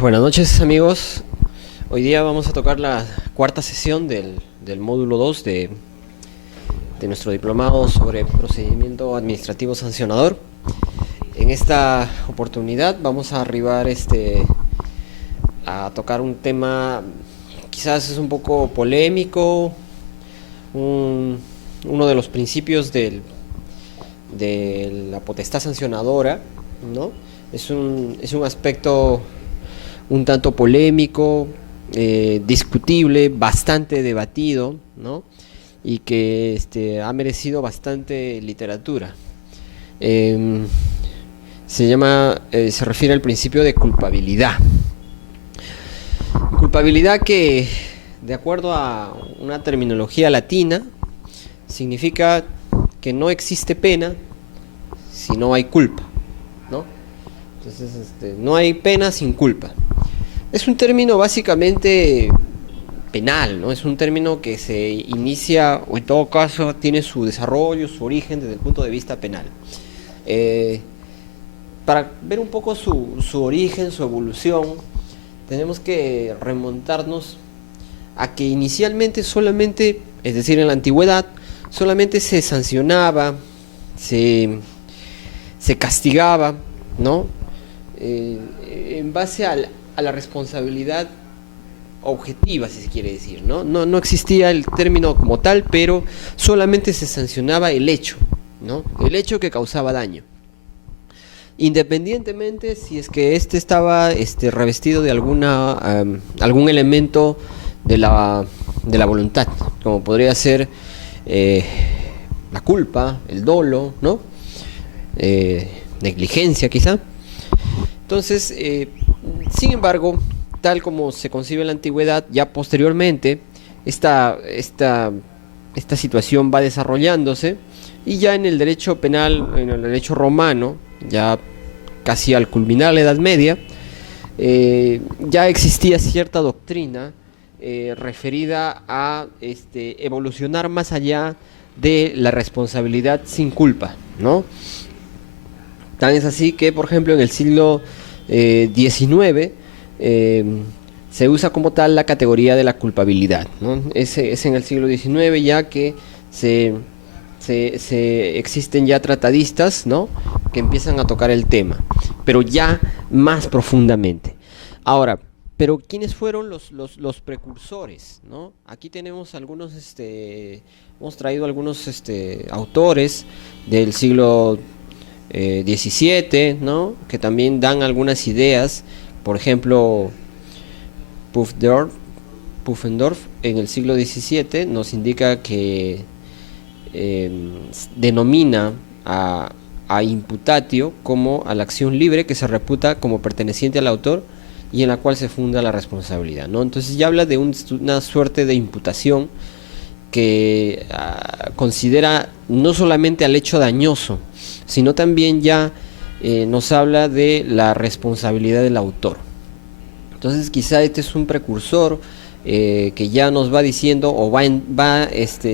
Buenas noches, amigos. Hoy día vamos a tocar la cuarta sesión del módulo 2 de nuestro diplomado sobre procedimiento administrativo sancionador. En esta oportunidad vamos a arribar a tocar un tema quizás es un poco polémico, uno de los principios de la potestad sancionadora, ¿no? Es un aspecto un tanto polémico, discutible, bastante debatido, ¿no? Y que ha merecido bastante literatura. Se refiere al principio de culpabilidad. Culpabilidad que, de acuerdo a una terminología latina, significa que no existe pena si no hay culpa, ¿no? Entonces, no hay pena sin culpa. Es un término básicamente penal, ¿no? Es un término que se inicia, o en todo caso tiene su desarrollo, su origen desde el punto de vista penal. Para ver un poco su origen, su evolución, tenemos que remontarnos a que inicialmente solamente, es decir, en la antigüedad, solamente se sancionaba, se castigaba, ¿no? En base a la responsabilidad objetiva, si se quiere decir, ¿no? No existía el término como tal, pero solamente se sancionaba el hecho, ¿no? El hecho que causaba daño, independientemente si es que estaba revestido de algún elemento de la voluntad, como podría ser la culpa, el dolo, ¿no? Negligencia quizá. Entonces, sin embargo, tal como se concibe en la antigüedad, ya posteriormente esta situación va desarrollándose, y ya en el derecho penal, en el derecho romano, ya casi al culminar la Edad Media, ya existía cierta doctrina referida a evolucionar más allá de la responsabilidad sin culpa, ¿no? Tan es así que, por ejemplo, en el siglo XIX se usa como tal la categoría de la culpabilidad, ¿no? Es en el siglo XIX ya que existen ya tratadistas, ¿no?, que empiezan a tocar el tema, pero ya más profundamente. Ahora, pero ¿quiénes fueron los precursores, ¿no? Aquí tenemos algunos, hemos traído algunos autores del siglo 17, ¿no?, que también dan algunas ideas. Por ejemplo, Pufendorf en el siglo 17 nos indica que denomina a imputatio como a la acción libre que se reputa como perteneciente al autor y en la cual se funda la responsabilidad, ¿no? Entonces ya habla de una suerte de imputación que considera no solamente al hecho dañoso, sino también ya nos habla de la responsabilidad del autor. Entonces quizá este es un precursor que ya nos va diciendo o va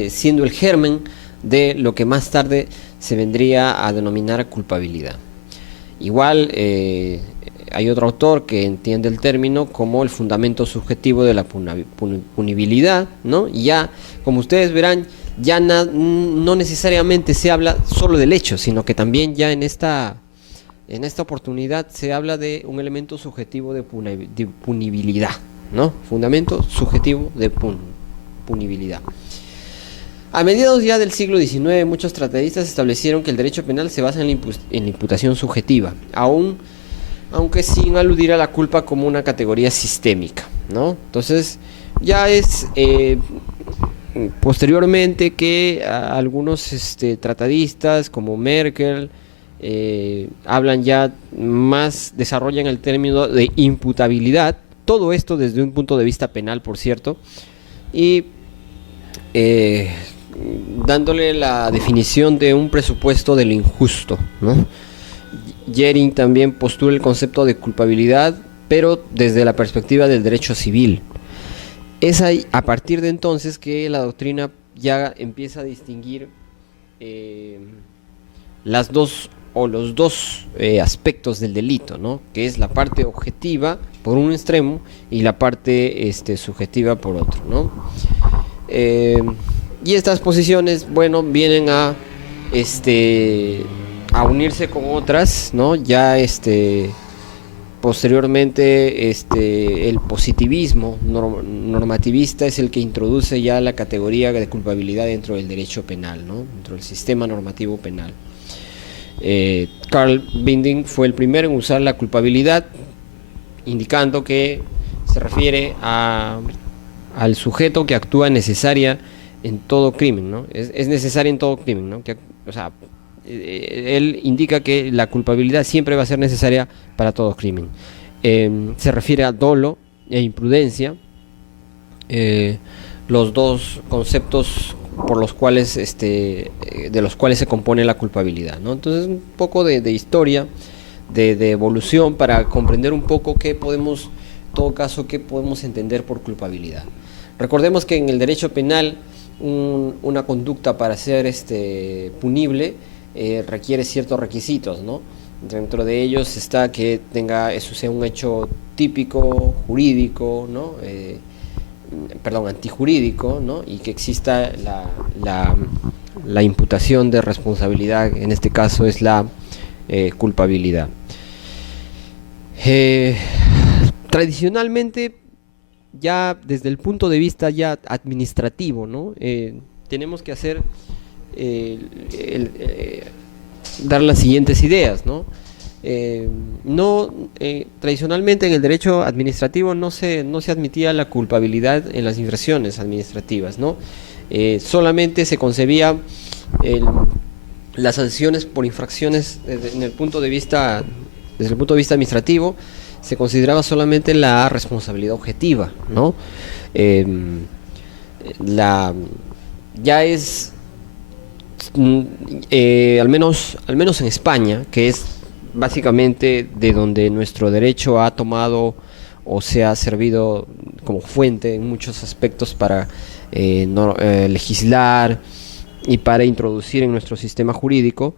siendo el germen de lo que más tarde se vendría a denominar culpabilidad. Igual hay otro autor que entiende el término como el fundamento subjetivo de la punibilidad, ¿no? Y ya, como ustedes verán, ya no necesariamente se habla solo del hecho, sino que también ya en esta oportunidad se habla de un elemento subjetivo de punibilidad, ¿no? Fundamento subjetivo de punibilidad. A mediados ya del siglo XIX, muchos tratadistas establecieron que el derecho penal se basa en la imputación subjetiva, aunque sin aludir a la culpa como una categoría sistémica, ¿no? Entonces, ya es posteriormente que algunos tratadistas como Merkel hablan ya más, desarrollan el término de imputabilidad, todo esto desde un punto de vista penal, por cierto, y dándole la definición de un presupuesto de lo injusto, ¿no? Jering también postula el concepto de culpabilidad, pero desde la perspectiva del derecho civil. Es ahí, a partir de entonces, que la doctrina ya empieza a distinguir las dos o los dos aspectos del delito, ¿no? Que es la parte objetiva por un extremo y la parte subjetiva por otro, ¿no? Y estas posiciones, bueno, vienen a unirse con otras, ¿no? Ya posteriormente el positivismo normativista es el que introduce ya la categoría de culpabilidad dentro del derecho penal, ¿no? Dentro del sistema normativo penal. Carl Binding fue el primero en usar la culpabilidad, indicando que se refiere al sujeto que actúa necesaria en todo crimen, ¿no? Es necesaria en todo crimen, ¿no? O sea, él indica que la culpabilidad siempre va a ser necesaria para todo crimen. Se refiere a dolo e imprudencia, los dos conceptos por los cuales de los cuales se compone la culpabilidad, ¿no? Entonces, un poco de historia, de evolución, para comprender un poco qué podemos entender por culpabilidad. Recordemos que en el derecho penal una conducta para ser punible requiere ciertos requisitos, ¿no? Dentro de ellos está que eso sea un hecho típico, jurídico, ¿no? Antijurídico, ¿no? Y que exista la imputación de responsabilidad, en este caso es la culpabilidad. Tradicionalmente, ya desde el punto de vista ya administrativo, ¿no? Tenemos que hacer dar las siguientes ideas, ¿no? Tradicionalmente en el derecho administrativo no se admitía la culpabilidad en las infracciones administrativas, ¿no? Solamente se concebía las sanciones por infracciones desde el punto de vista administrativo. Se consideraba solamente la responsabilidad objetiva, ¿no? Ya es al menos en España, que es básicamente de donde nuestro derecho ha tomado o se ha servido como fuente en muchos aspectos para legislar y para introducir en nuestro sistema jurídico.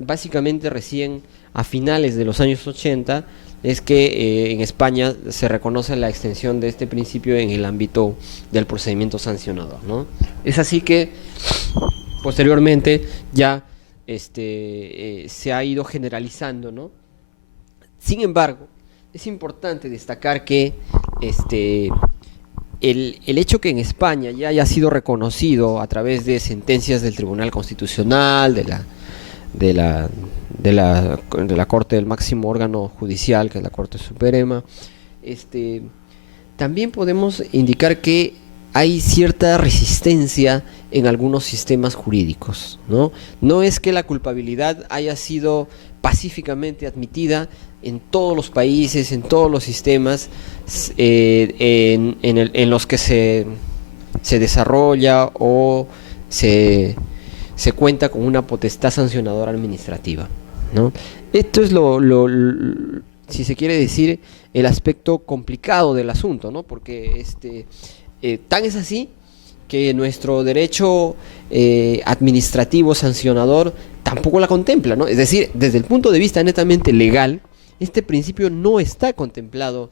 Básicamente recién a finales de los años 80 es que en España se reconoce la extensión de este principio en el ámbito del procedimiento sancionador, ¿no? Es así que posteriormente ya se ha ido generalizando, ¿no? Sin embargo, es importante destacar que el hecho que en España ya haya sido reconocido a través de sentencias del Tribunal Constitucional, de la Corte del máximo órgano judicial, que es la Corte Suprema, también podemos indicar que hay cierta resistencia en algunos sistemas jurídicos, ¿no? No es que la culpabilidad haya sido pacíficamente admitida en todos los países, en todos los sistemas en los que se desarrolla o se cuenta con una potestad sancionadora administrativa, ¿no? Esto es si se quiere decir, el aspecto complicado del asunto, ¿no? Porque tan es así que nuestro derecho administrativo sancionador tampoco la contempla, ¿no? Es decir, desde el punto de vista netamente legal, este principio no está contemplado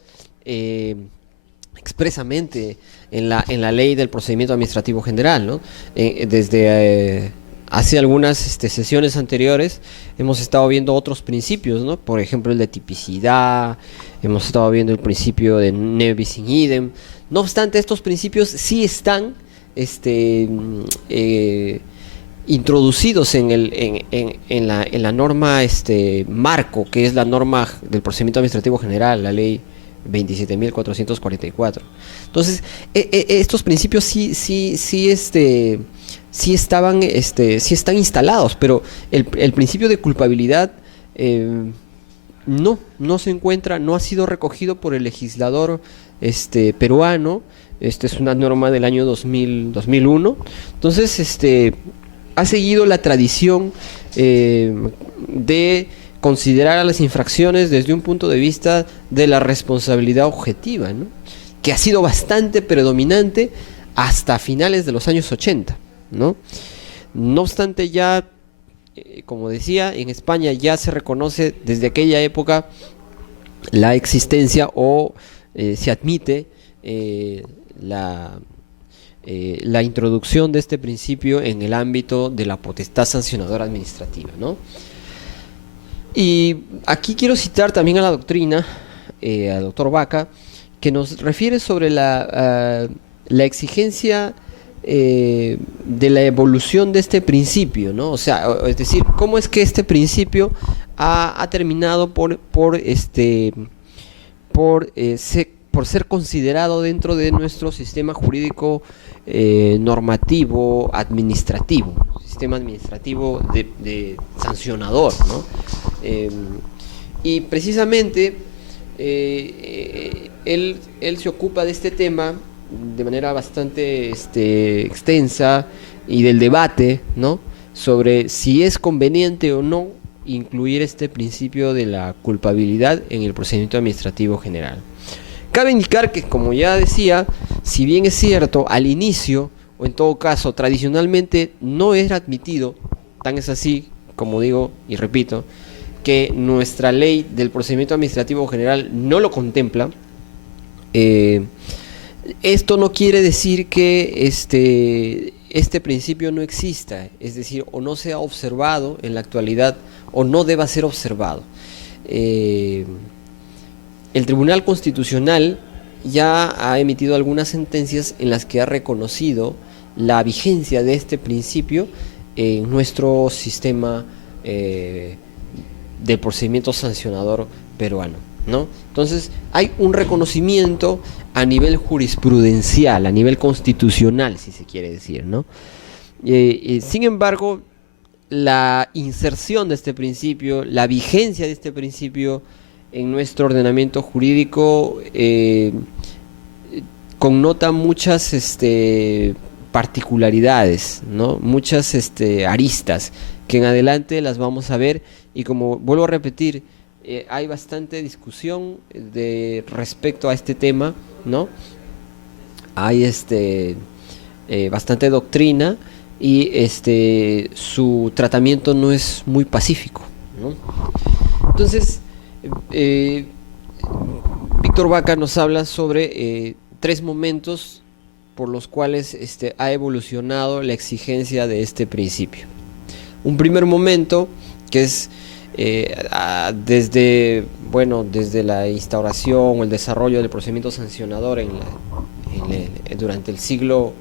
expresamente en la ley del procedimiento administrativo general, ¿no? Desde hace algunas sesiones anteriores hemos estado viendo otros principios, ¿no? Por ejemplo, el de tipicidad, hemos estado viendo el principio de ne bis in idem. No obstante, estos principios sí están introducidos en la norma marco, que es la norma del procedimiento administrativo general, la ley 27.444. Entonces, estos principios sí están instalados, pero el principio de culpabilidad no se encuentra, no ha sido recogido por el legislador peruano. Esta es una norma del año 2001. Entonces, ha seguido la tradición de considerar a las infracciones desde un punto de vista de la responsabilidad objetiva, ¿no? Que ha sido bastante predominante hasta finales de los años 80, ¿no? No obstante, ya como decía, en España ya se reconoce desde aquella época la existencia o se admite la, la introducción de este principio en el ámbito de la potestad sancionadora administrativa, ¿no? Y aquí quiero citar también a la doctrina, al doctor Vaca, que nos refiere sobre la exigencia de la evolución de este principio, ¿no? O sea, es decir, cómo es que este principio ha terminado por ser considerado dentro de nuestro sistema jurídico normativo, administrativo, sistema administrativo de sancionador, ¿no? Y precisamente él se ocupa de este tema de manera bastante extensa y del debate, ¿no? Sobre si es conveniente o no incluir este principio de la culpabilidad en el procedimiento administrativo general. Cabe indicar que, como ya decía, si bien es cierto, al inicio, o en todo caso, tradicionalmente no era admitido, tan es así, como digo y repito, que nuestra ley del procedimiento administrativo general no lo contempla. Esto no quiere decir que este principio no exista, es decir, o no sea observado en la actualidad o no deba ser observado. El Tribunal Constitucional ya ha emitido algunas sentencias en las que ha reconocido la vigencia de este principio en nuestro sistema del procedimiento sancionador peruano, ¿no? Entonces hay un reconocimiento a nivel jurisprudencial, a nivel constitucional, si se quiere decir, ¿no? Sin embargo, la inserción de este principio, la vigencia de este principio en nuestro ordenamiento jurídico connota muchas particularidades, ¿no? Muchas aristas que en adelante las vamos a ver, y como vuelvo a repetir, hay bastante discusión respecto a este tema, ¿no? Hay bastante doctrina y su tratamiento no es muy pacífico, ¿no? Entonces, Víctor Vaca nos habla sobre tres momentos por los cuales ha evolucionado la exigencia de este principio. Un primer momento que es desde la instauración o el desarrollo del procedimiento sancionador durante el siglo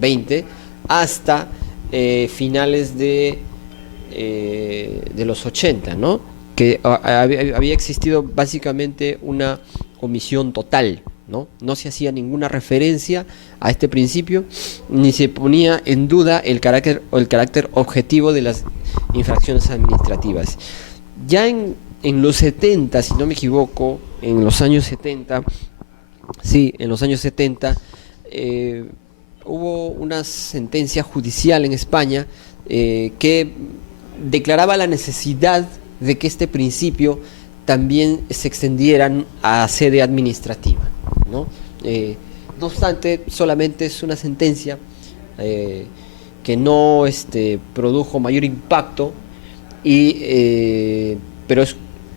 XX hasta finales de los 80, ¿no? Que había existido básicamente una omisión total, ¿no? No se hacía ninguna referencia a este principio, ni se ponía en duda el carácter objetivo de las infracciones administrativas. Ya en los 70, si no me equivoco, en los años 70, hubo una sentencia judicial en España que declaraba la necesidad de que este principio también se extendiera a sede administrativa, ¿no? No obstante, solamente es una sentencia que no produjo mayor impacto, pero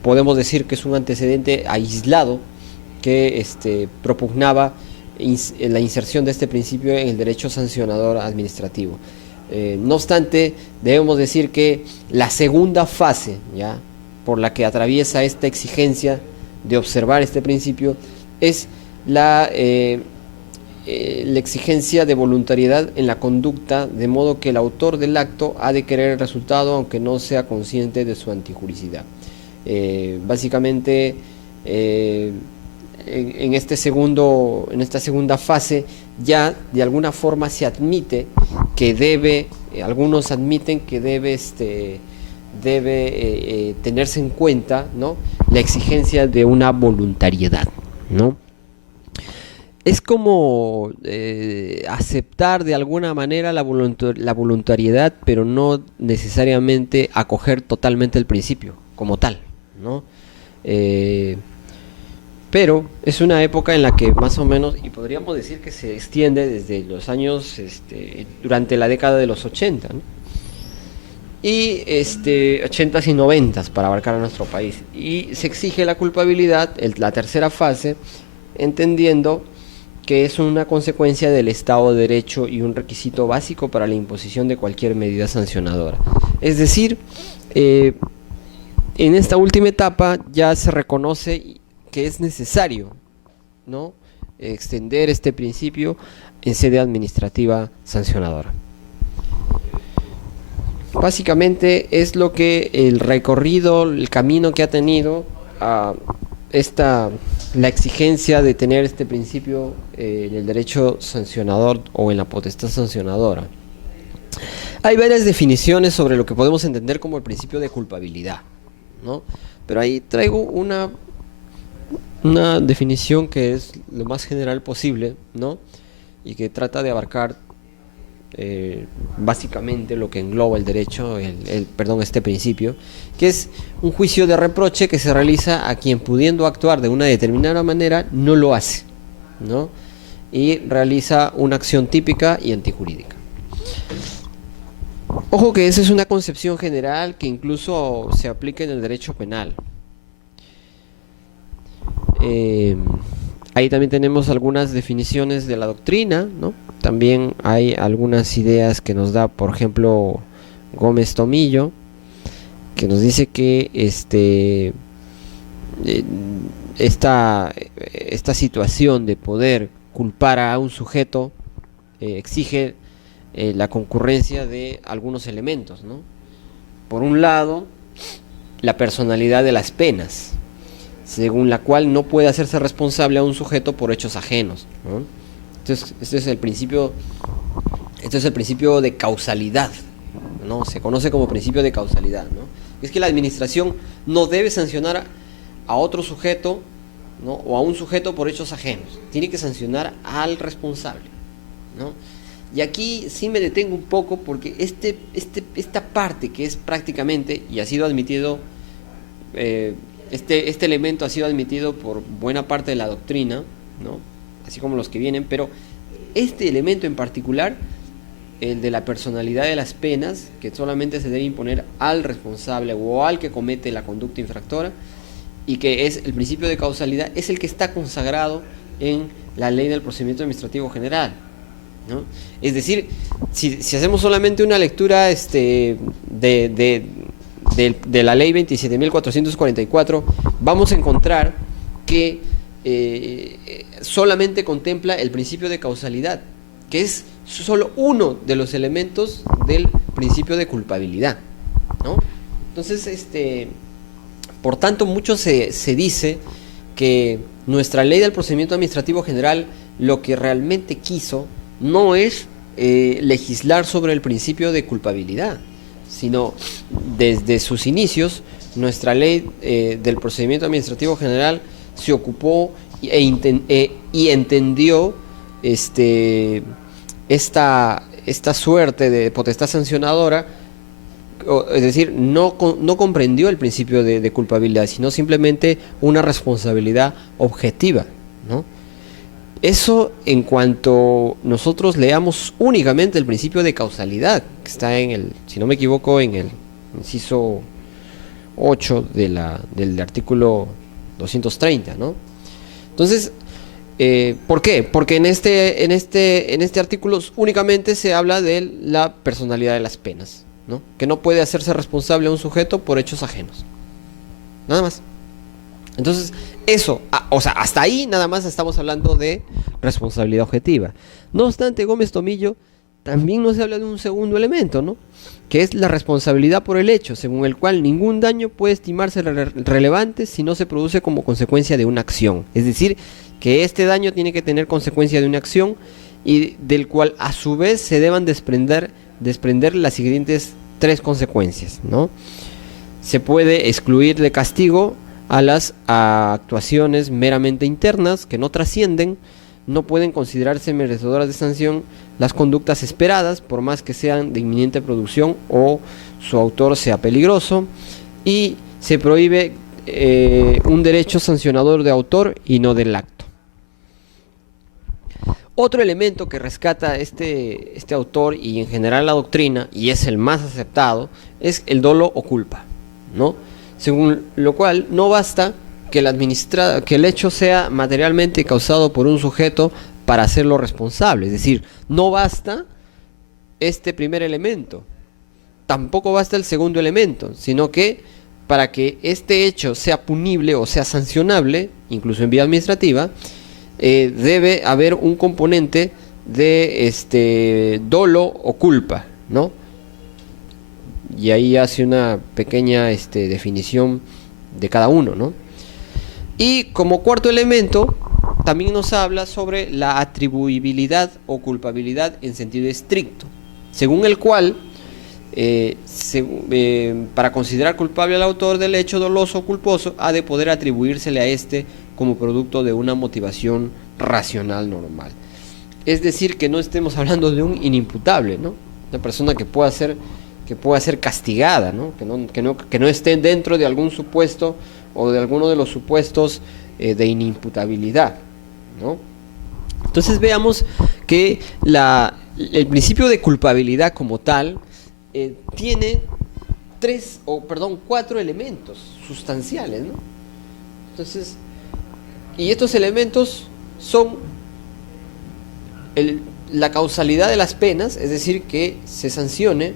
podemos decir que es un antecedente aislado que propugnaba la inserción de este principio en el derecho sancionador administrativo. No obstante, debemos decir que la segunda fase, ¿ya?, por la que atraviesa esta exigencia de observar este principio es la exigencia de voluntariedad en la conducta, de modo que el autor del acto ha de querer el resultado aunque no sea consciente de su antijuricidad. Básicamente, en esta segunda fase ya de alguna forma se admite que algunos admiten que debe tenerse en cuenta, ¿no?, la exigencia de una voluntariedad, ¿no? Es como aceptar de alguna manera la voluntariedad, pero no necesariamente acoger totalmente el principio como tal, ¿no? Pero es una época en la que más o menos, y podríamos decir que se extiende desde los años, durante la década de los 80, ¿no? y 80s y 90s para abarcar a nuestro país. Y se exige la culpabilidad, la tercera fase, entendiendo que es una consecuencia del Estado de Derecho y un requisito básico para la imposición de cualquier medida sancionadora. Es decir, en esta última etapa ya se reconoce que es necesario, ¿no?, extender este principio en sede administrativa sancionadora. Básicamente es lo que el recorrido, el camino que ha tenido la exigencia de tener este principio en el derecho sancionador o en la potestad sancionadora. Hay varias definiciones sobre lo que podemos entender como el principio de culpabilidad, ¿no? Pero ahí traigo una definición que es lo más general posible, ¿no?, y que trata de abarcar básicamente lo que engloba el derecho, este principio, que es un juicio de reproche que se realiza a quien, pudiendo actuar de una determinada manera, no lo hace, ¿no?, y realiza una acción típica y antijurídica. Ojo que esa es una concepción general que incluso se aplica en el derecho penal. Ahí también tenemos algunas definiciones de la doctrina, ¿no? También hay algunas ideas que nos da, por ejemplo, Gómez Tomillo, que nos dice que esta situación de poder culpar a un sujeto exige la concurrencia de algunos elementos, ¿no? Por un lado, la personalidad de las penas, según la cual no puede hacerse responsable a un sujeto por hechos ajenos, ¿no? Entonces, este es el principio de causalidad, ¿no? Se conoce como principio de causalidad, ¿no? Es que la administración no debe sancionar a otro sujeto, ¿no?, o a un sujeto por hechos ajenos. Tiene que sancionar al responsable, ¿no? Y aquí sí me detengo un poco porque esta parte que es prácticamente, y ha sido admitido, este elemento ha sido admitido por buena parte de la doctrina, ¿no?, así como los que vienen, pero este elemento en particular, el de la personalidad de las penas, que solamente se debe imponer al responsable o al que comete la conducta infractora, y que es el principio de causalidad, es el que está consagrado en la Ley del Procedimiento Administrativo General, ¿no? Es decir, si hacemos solamente una lectura de la Ley 27.444, vamos a encontrar que solamente contempla el principio de causalidad, que es solo uno de los elementos del principio de culpabilidad, ¿no? Entonces, por tanto, mucho se dice que nuestra Ley del Procedimiento Administrativo General lo que realmente quiso no es legislar sobre el principio de culpabilidad, sino desde sus inicios nuestra Ley del Procedimiento Administrativo General se ocupó y entendió esta suerte de potestad sancionadora, es decir, no comprendió el principio de culpabilidad, sino simplemente una responsabilidad objetiva, ¿no? Eso en cuanto nosotros leamos únicamente el principio de causalidad, que está si no me equivoco, en el inciso 8 del artículo 230, ¿no? Entonces, ¿por qué? Porque en este artículo únicamente se habla de la personalidad de las penas, ¿no?, que no puede hacerse responsable a un sujeto por hechos ajenos. Nada más. Entonces, eso, hasta ahí nada más estamos hablando de responsabilidad objetiva. No obstante, Gómez Tomillo también nos habla de un segundo elemento, ¿no?, que es la responsabilidad por el hecho, según el cual ningún daño puede estimarse relevante si no se produce como consecuencia de una acción. Es decir, que este daño tiene que tener consecuencia de una acción y del cual a su vez se deban desprender las siguientes tres consecuencias, ¿no? Se puede excluir de castigo a las actuaciones meramente internas que no trascienden. No pueden considerarse merecedoras de sanción las conductas esperadas, por más que sean de inminente producción o su autor sea peligroso, y se prohíbe un derecho sancionador de autor y no del acto. Otro elemento que rescata este autor y en general la doctrina, y es el más aceptado, es el dolo o culpa, ¿no? Según lo cual no basta que el hecho sea materialmente causado por un sujeto para hacerlo responsable. Es decir, no basta este primer elemento, tampoco basta el segundo elemento, sino que para que este hecho sea punible o sea sancionable, incluso en vía administrativa, debe haber un componente de dolo o culpa, ¿no? Y ahí hace una pequeña definición de cada uno, ¿no? Y como cuarto elemento, también nos habla sobre la atribuibilidad o culpabilidad en sentido estricto, según el cual, para considerar culpable al autor del hecho doloso o culposo, ha de poder atribuírsele a este como producto de una motivación racional normal. Es decir, que no estemos hablando de un inimputable, ¿no? Una persona que pueda ser castigada, ¿no? Que no esté dentro de algún supuesto o de alguno de los supuestos de inimputabilidad, ¿no? Entonces veamos que el principio de culpabilidad como tal tiene cuatro elementos sustanciales, ¿no? Entonces, y estos elementos son la causalidad de las penas, es decir, que se sancione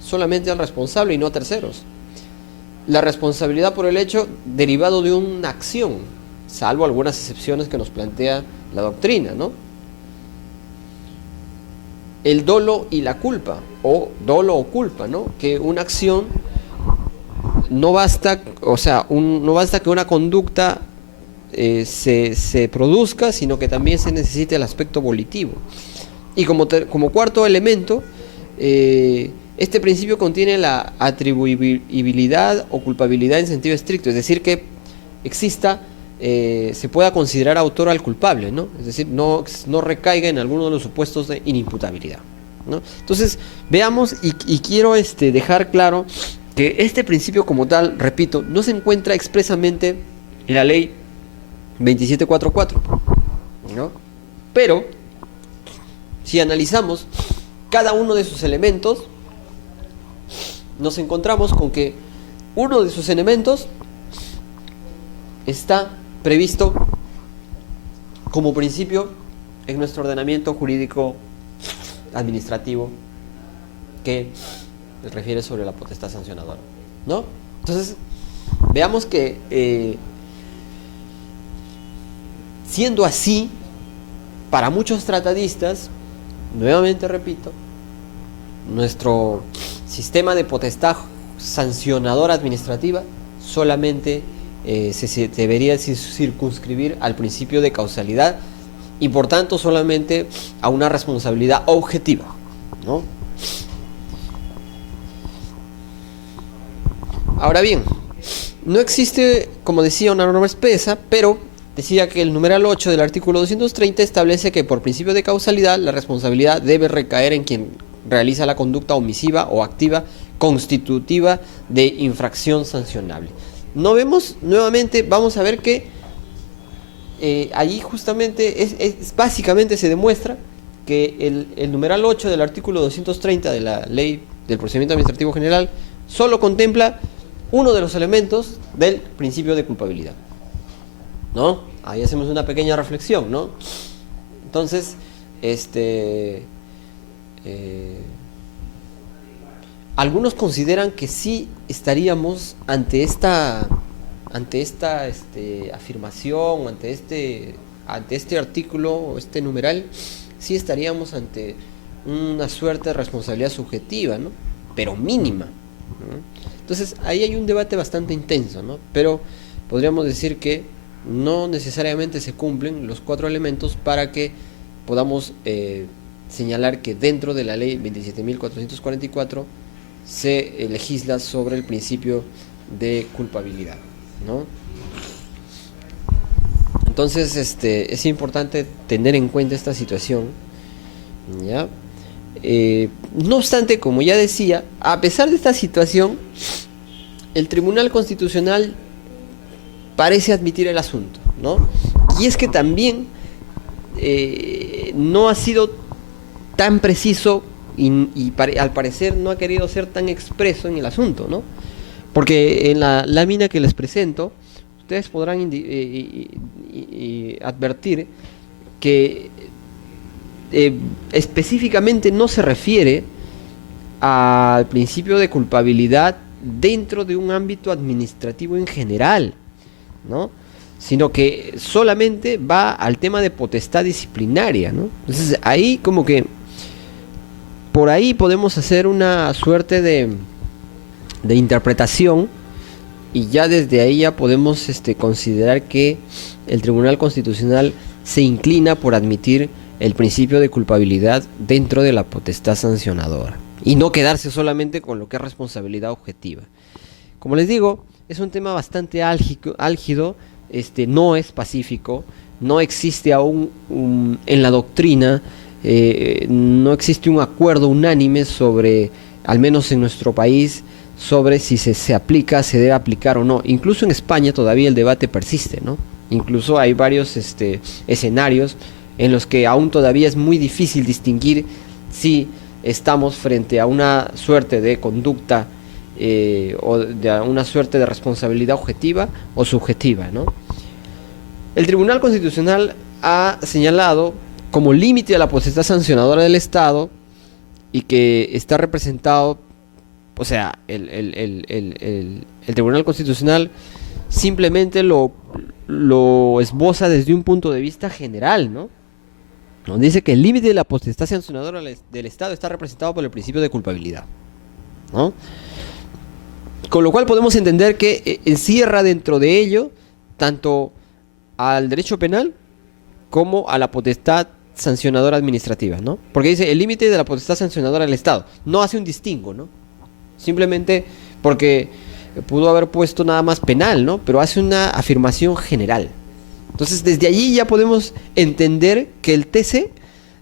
solamente al responsable y no a terceros. La responsabilidad por el hecho derivado de una acción, salvo algunas excepciones que nos plantea la doctrina, ¿no? El dolo y la culpa, o dolo o culpa, ¿no? Que una acción no basta, no basta que una conducta se produzca, sino que también se necesita el aspecto volitivo. Y como cuarto elemento, este principio contiene la atribuibilidad o culpabilidad en sentido estricto, es decir, que se pueda considerar autor al culpable, ¿no? Es decir, no recaiga en alguno de los supuestos de inimputabilidad, ¿no? Entonces, veamos y quiero dejar claro que este principio como tal, repito, no se encuentra expresamente en la ley 2744, ¿no? Pero, si analizamos cada uno de sus elementos, nos encontramos con que uno de sus elementos está previsto como principio en nuestro ordenamiento jurídico administrativo que refiere sobre la potestad sancionadora, ¿no? Entonces, veamos que siendo así, para muchos tratadistas, nuevamente repito, nuestro sistema de potestad sancionadora administrativa solamente se debería circunscribir al principio de causalidad y por tanto solamente a una responsabilidad objetiva, ¿no? Ahora bien, no existe, como decía, una norma espesa, pero decía que el numeral 8 del artículo 230 establece que por principio de causalidad la responsabilidad debe recaer en quien realiza la conducta omisiva o activa constitutiva de infracción sancionable. No vemos, nuevamente, vamos a ver que allí justamente básicamente se demuestra que el numeral 8 del artículo 230 de la Ley del Procedimiento Administrativo General solo contempla uno de los elementos del principio de culpabilidad, ¿no? Ahí hacemos una pequeña reflexión, ¿no? Entonces, algunos consideran que sí estaríamos ante esta afirmación, ante este artículo o este numeral, sí estaríamos ante una suerte de responsabilidad subjetiva, ¿no? Pero mínima, ¿no? Entonces ahí hay un debate bastante intenso, ¿no? Pero podríamos decir que no necesariamente se cumplen los cuatro elementos para que podamos señalar que dentro de la ley 27.444 se legisla sobre el principio de culpabilidad, ¿no? Entonces es importante tener en cuenta esta situación, ¿ya? No obstante, como ya decía, a pesar de esta situación, el Tribunal Constitucional parece admitir el asunto, ¿no? Y es que también no ha sido tan preciso al parecer no ha querido ser tan expreso en el asunto, ¿no? Porque en la lámina que les presento, ustedes podrán advertir que específicamente no se refiere al principio de culpabilidad dentro de un ámbito administrativo en general, ¿no? Sino que solamente va al tema de potestad disciplinaria, ¿no? Entonces ahí como que por ahí podemos hacer una suerte de interpretación, y ya desde ahí ya podemos considerar que el Tribunal Constitucional se inclina por admitir el principio de culpabilidad dentro de la potestad sancionadora y no quedarse solamente con lo que es responsabilidad objetiva. Como les digo, es un tema bastante álgido, no es pacífico, no existe aún en la doctrina, no existe un acuerdo unánime sobre, al menos en nuestro país, sobre si se aplica, se debe aplicar o no. Incluso en España todavía el debate persiste, ¿no? Incluso hay varios escenarios en los que aún todavía es muy difícil distinguir si estamos frente a una suerte de conducta o de una suerte de responsabilidad objetiva o subjetiva, ¿no? El Tribunal Constitucional ha señalado como límite a la potestad sancionadora del Estado, y que está representado, o sea, el Tribunal Constitucional simplemente lo esboza desde un punto de vista general, ¿no? Donde dice que el límite de la potestad sancionadora del Estado está representado por el principio de culpabilidad, ¿no? Con lo cual podemos entender que encierra dentro de ello tanto al derecho penal como a la potestad sancionadora administrativa, ¿no? Porque dice el límite de la potestad sancionadora del Estado. No hace un distingo, ¿no? Simplemente porque pudo haber puesto nada más penal, ¿no? Pero hace una afirmación general. Entonces, desde allí ya podemos entender que el TC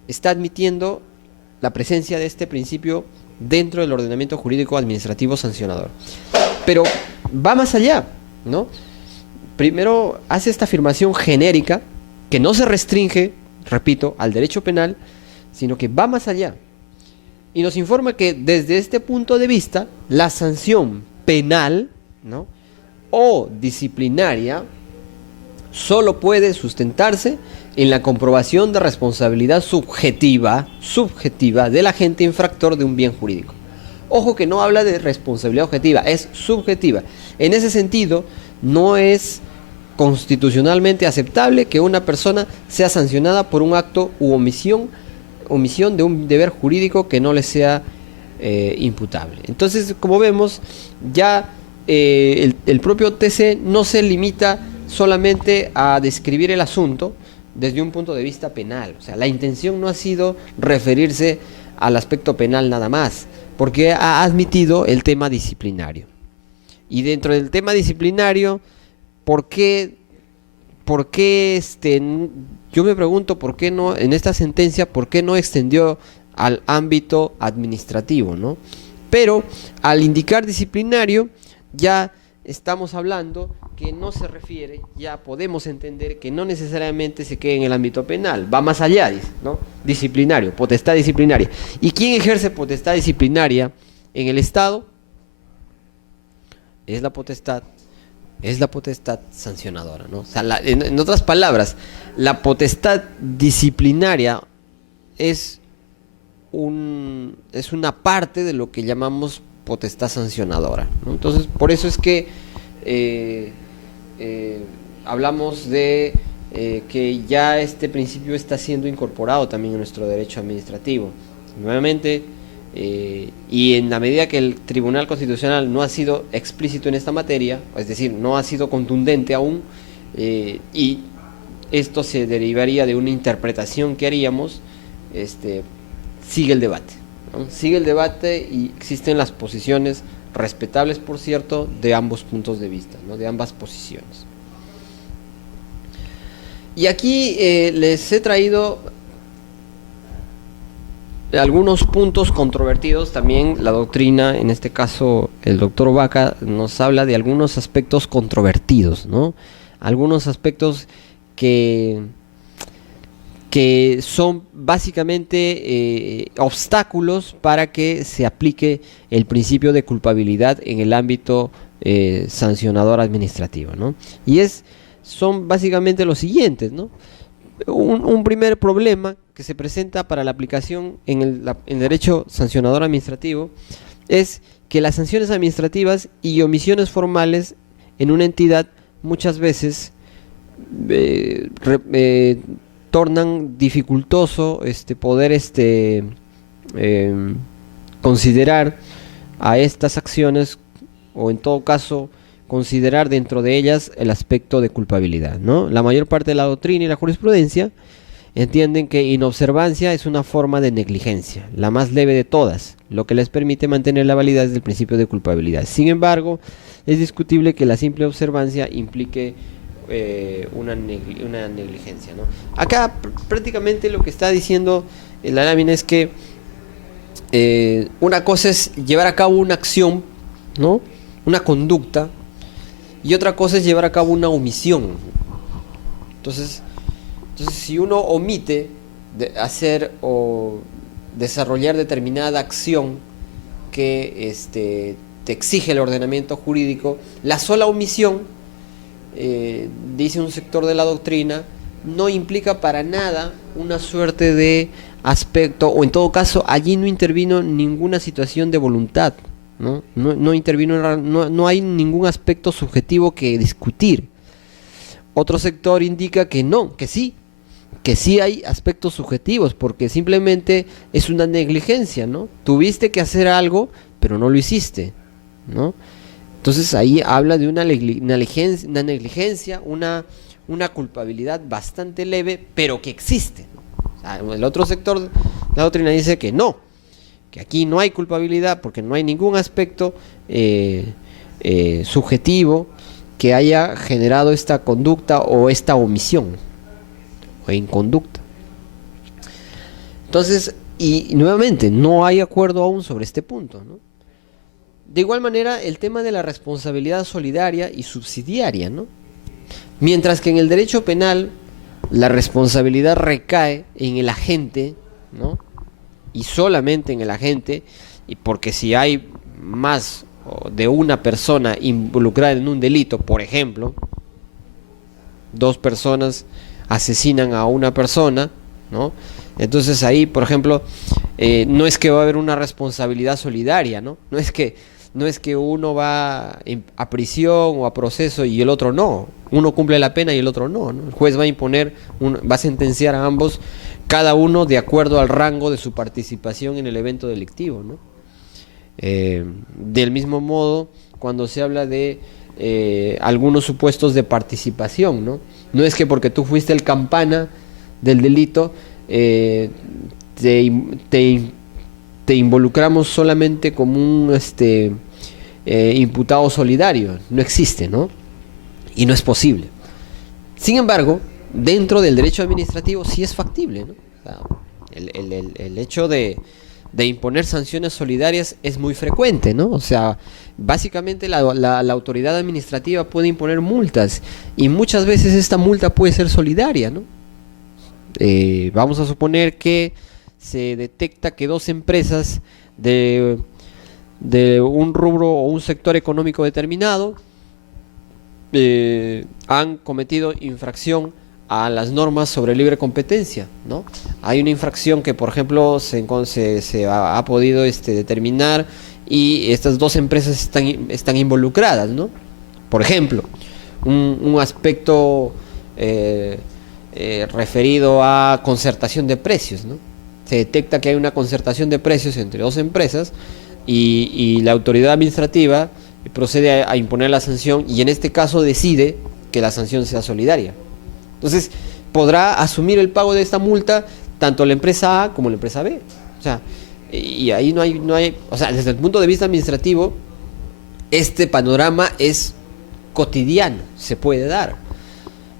está admitiendo la presencia de este principio dentro del ordenamiento jurídico administrativo sancionador. Pero va más allá, ¿no? Primero hace esta afirmación genérica que no se restringe, repito, al derecho penal, sino que va más allá. Y nos informa que desde este punto de vista, la sanción penal, ¿no?, o disciplinaria solo puede sustentarse en la comprobación de responsabilidad subjetiva del agente infractor de un bien jurídico. Ojo que no habla de responsabilidad objetiva, es subjetiva. En ese sentido, no es constitucionalmente aceptable que una persona sea sancionada por un acto u omisión de un deber jurídico que no le sea imputable. Entonces, como vemos, ya el propio TC no se limita solamente a describir el asunto desde un punto de vista penal. O sea, la intención no ha sido referirse al aspecto penal nada más, porque ha admitido el tema disciplinario. Y dentro del tema disciplinario, ¿por qué yo me pregunto por qué no, en esta sentencia, por qué no extendió al ámbito administrativo, ¿no? Pero al indicar disciplinario, ya estamos hablando que no se refiere, ya podemos entender que no necesariamente se quede en el ámbito penal, va más allá, dice, ¿no? Disciplinario, potestad disciplinaria. ¿Y quién ejerce potestad disciplinaria en el Estado? Es la potestad sancionadora, ¿no? O sea, en otras palabras, la potestad disciplinaria es una parte de lo que llamamos potestad sancionadora, ¿no? Entonces, por eso es que hablamos de que ya este principio está siendo incorporado también en nuestro derecho administrativo. Nuevamente, y en la medida que el Tribunal Constitucional no ha sido explícito en esta materia, es decir, no ha sido contundente aún, y esto se derivaría de una interpretación que haríamos, sigue el debate, ¿no? Sigue el debate y existen las posiciones respetables, por cierto, de ambos puntos de vista, ¿no?, de ambas posiciones. Y aquí les he traído algunos puntos controvertidos. También la doctrina, en este caso el doctor Vaca, nos habla de algunos aspectos controvertidos, ¿no? Algunos aspectos que que son básicamente obstáculos para que se aplique el principio de culpabilidad en el ámbito sancionador administrativo, ¿no? Son básicamente los siguientes, ¿no? Un primer problema que se presenta para la aplicación en el derecho sancionador administrativo es que las sanciones administrativas y omisiones formales en una entidad muchas veces tornan dificultoso poder considerar a estas acciones, o en todo caso considerar dentro de ellas el aspecto de culpabilidad, ¿no? La mayor parte de la doctrina y la jurisprudencia entienden que inobservancia es una forma de negligencia, la más leve de todas, lo que les permite mantener la validez del principio de culpabilidad. Sin embargo, es discutible que la simple observancia implique una negligencia, ¿no? Acá prácticamente lo que está diciendo la lámina es que una cosa es llevar a cabo una acción, ¿no? Una conducta, y otra cosa es llevar a cabo una omisión. Entonces si uno omite de hacer o desarrollar determinada acción que te exige el ordenamiento jurídico, la sola omisión, dice un sector de la doctrina, no implica para nada una suerte de aspecto, o en todo caso allí no intervino ninguna situación de voluntad, no intervino, no hay ningún aspecto subjetivo que discutir. Otro sector indica que no, que sí hay aspectos subjetivos, porque simplemente es una negligencia, ¿no? Tuviste que hacer algo, pero no lo hiciste, ¿no? Entonces ahí habla de una negligencia, una culpabilidad bastante leve, pero que existe, ¿no? O sea, el otro sector de la doctrina dice que no, que aquí no hay culpabilidad porque no hay ningún aspecto subjetivo que haya generado esta conducta o esta omisión o inconducta. Entonces, y nuevamente, no hay acuerdo aún sobre este punto, ¿no? De igual manera, el tema de la responsabilidad solidaria y subsidiaria, ¿no? Mientras que en el derecho penal la responsabilidad recae en el agente, ¿no? Y solamente en el agente, y porque si hay más de una persona involucrada en un delito, por ejemplo, dos personas asesinan a una persona, ¿no? Entonces ahí, por ejemplo, no es que va a haber una responsabilidad solidaria, ¿no? No es que uno va a prisión o a proceso y el otro no. Uno cumple la pena y el otro no, ¿no? El juez va a sentenciar a ambos, cada uno de acuerdo al rango de su participación en el evento delictivo, ¿no? Del mismo modo, cuando se habla de algunos supuestos de participación, ¿no? No es que porque tú fuiste el campana del delito te involucramos solamente como un imputado solidario. No existe, ¿no? Y no es posible. Sin embargo, dentro del derecho administrativo sí es factible, ¿no? O sea, el hecho de imponer sanciones solidarias es muy frecuente, ¿no? O sea, básicamente la autoridad administrativa puede imponer multas y muchas veces esta multa puede ser solidaria, ¿no? Vamos a suponer que se detecta que dos empresas de un rubro o un sector económico determinado han cometido infracción a las normas sobre libre competencia, ¿no? Hay una infracción que, por ejemplo, se ha podido determinar y estas dos empresas están involucradas, ¿no? Por ejemplo, un aspecto referido a concertación de precios, ¿no? Se detecta que hay una concertación de precios entre dos empresas y la autoridad administrativa procede a imponer la sanción y en este caso decide que la sanción sea solidaria. Entonces, podrá asumir el pago de esta multa tanto la empresa A como la empresa B. O sea, y ahí no hay, o sea, desde el punto de vista administrativo, este panorama es cotidiano, se puede dar.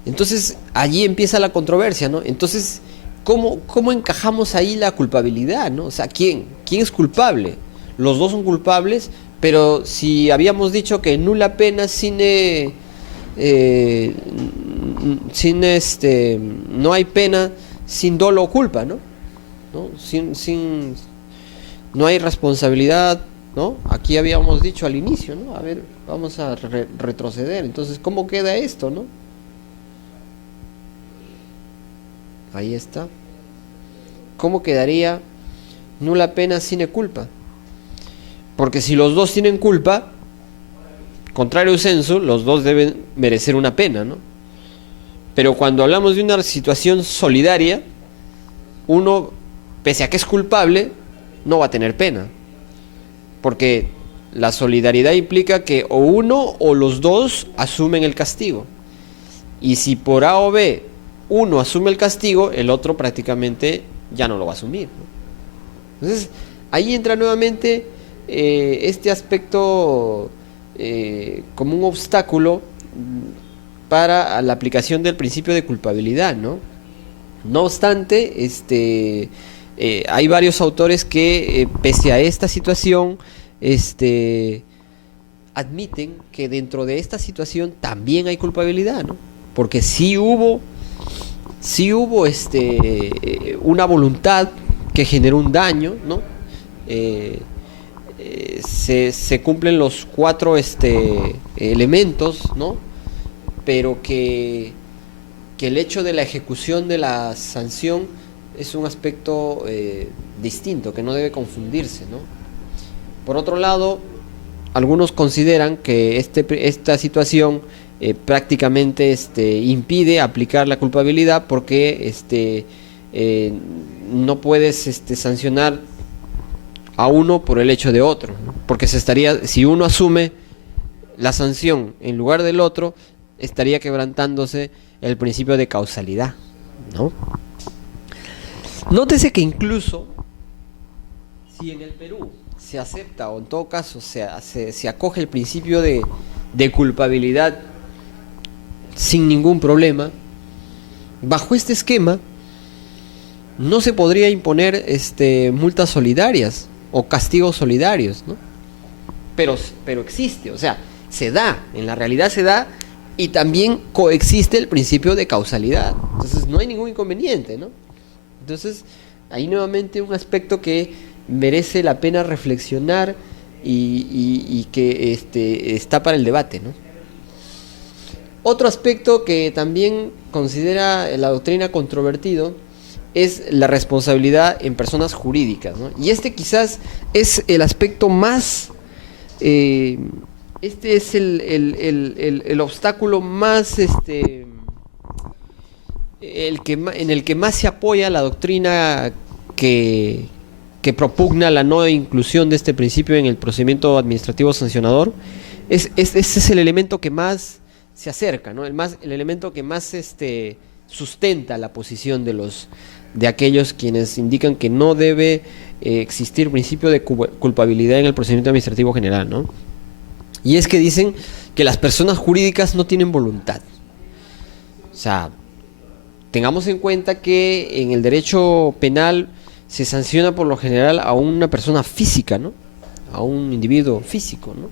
Entonces, allí empieza la controversia, ¿no? Entonces, ¿cómo encajamos ahí la culpabilidad, ¿no? O sea, ¿quién es culpable? Los dos son culpables, pero si habíamos dicho que nula pena no hay pena sin dolo o culpa, ¿no? ¿No? No hay responsabilidad, ¿no? Aquí habíamos dicho al inicio, ¿no? A ver, vamos a retroceder. Entonces, ¿cómo queda esto, no? Ahí está. ¿Cómo quedaría nula pena sine culpa? Porque si los dos tienen culpa, contrario sensu, los dos deben merecer una pena, ¿no? Pero cuando hablamos de una situación solidaria, uno, pese a que es culpable, no va a tener pena. Porque la solidaridad implica que o uno o los dos asumen el castigo. Y si por A o B uno asume el castigo, el otro prácticamente ya no lo va a asumir, ¿no? Entonces, ahí entra nuevamente este aspecto como un obstáculo para la aplicación del principio de culpabilidad, ¿no? No obstante, hay varios autores que, pese a esta situación, admiten que dentro de esta situación también hay culpabilidad, ¿no? Porque sí hubo una voluntad que generó un daño, ¿no? Se cumplen los 4 elementos, ¿no? Pero que el hecho de la ejecución de la sanción es un aspecto distinto, que no debe confundirse, ¿no? Por otro lado, algunos consideran que esta situación prácticamente impide aplicar la culpabilidad porque no puedes sancionar a uno por el hecho de otro, ¿no? Porque si uno asume la sanción en lugar del otro, estaría quebrantándose el principio de causalidad, ¿no? Nótese que incluso si en el Perú se acepta, o en todo caso se acoge el principio de culpabilidad sin ningún problema, bajo este esquema no se podría imponer multas solidarias o castigos solidarios, ¿no? Pero existe, o sea, en la realidad se da, y también coexiste el principio de causalidad. Entonces no hay ningún inconveniente, ¿no? Entonces, ahí nuevamente un aspecto que merece la pena reflexionar y que está para el debate, ¿no? Otro aspecto que también considera la doctrina controvertido es la responsabilidad en personas jurídicas, ¿no? Y quizás es el aspecto más... este es el obstáculo más en el que más se apoya la doctrina que propugna la no inclusión de este principio en el procedimiento administrativo sancionador. Ese es el elemento que más se acerca, ¿no? El elemento que más sustenta la posición de aquellos quienes indican que no debe existir principio de culpabilidad en el procedimiento administrativo general, ¿no? Y es que dicen que las personas jurídicas no tienen voluntad. O sea, tengamos en cuenta que en el derecho penal se sanciona por lo general a una persona física, ¿no? A un individuo físico, ¿no?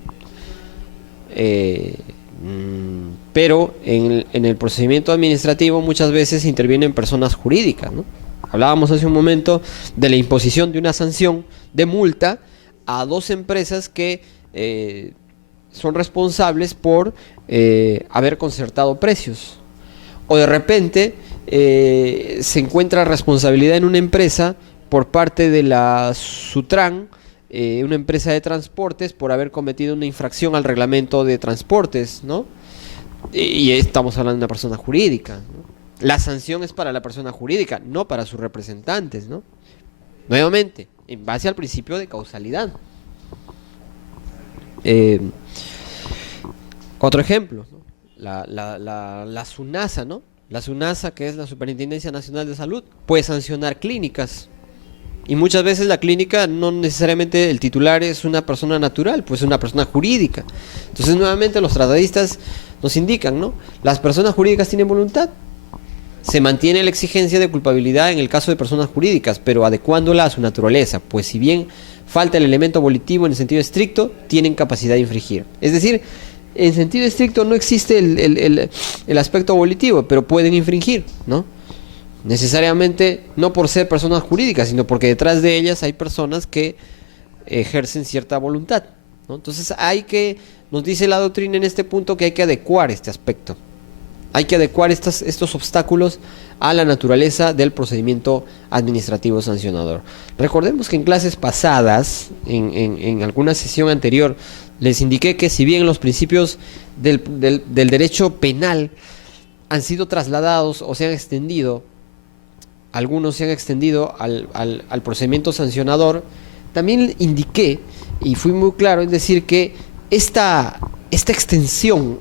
Pero en el procedimiento administrativo muchas veces intervienen personas jurídicas, ¿no? Hablábamos hace un momento de la imposición de una sanción de multa a 2 empresas que son responsables por haber concertado precios. O de repente se encuentra responsabilidad en una empresa por parte de la Sutran, una empresa de transportes, por haber cometido una infracción al reglamento de transportes, ¿no? Y estamos hablando de una persona jurídica, ¿no? La sanción es para la persona jurídica, no para sus representantes, ¿no? Nuevamente, en base al principio de causalidad. Otro ejemplo, ¿no? La SUNASA, ¿no? La SUNASA, que es la Superintendencia Nacional de Salud, puede sancionar clínicas. Y muchas veces la clínica no necesariamente el titular es una persona natural, pues es una persona jurídica. Entonces nuevamente los tratadistas nos indican, ¿no? Las personas jurídicas tienen voluntad. Se mantiene la exigencia de culpabilidad en el caso de personas jurídicas, pero adecuándola a su naturaleza, pues si bien falta el elemento volitivo en el sentido estricto, tienen capacidad de infringir. Es decir, en sentido estricto no existe el aspecto volitivo, pero pueden infringir, ¿no? necesariamente no por ser personas jurídicas, sino porque detrás de ellas hay personas que ejercen cierta voluntad, ¿no? Entonces nos dice la doctrina en este punto que hay que adecuar este aspecto. Hay que adecuar estos obstáculos a la naturaleza del procedimiento administrativo sancionador. Recordemos que en clases pasadas, en alguna sesión anterior, les indiqué que si bien los principios del derecho penal han sido trasladados o se han extendido, algunos se han extendido al procedimiento sancionador, también indiqué y fui muy claro en decir que esta extensión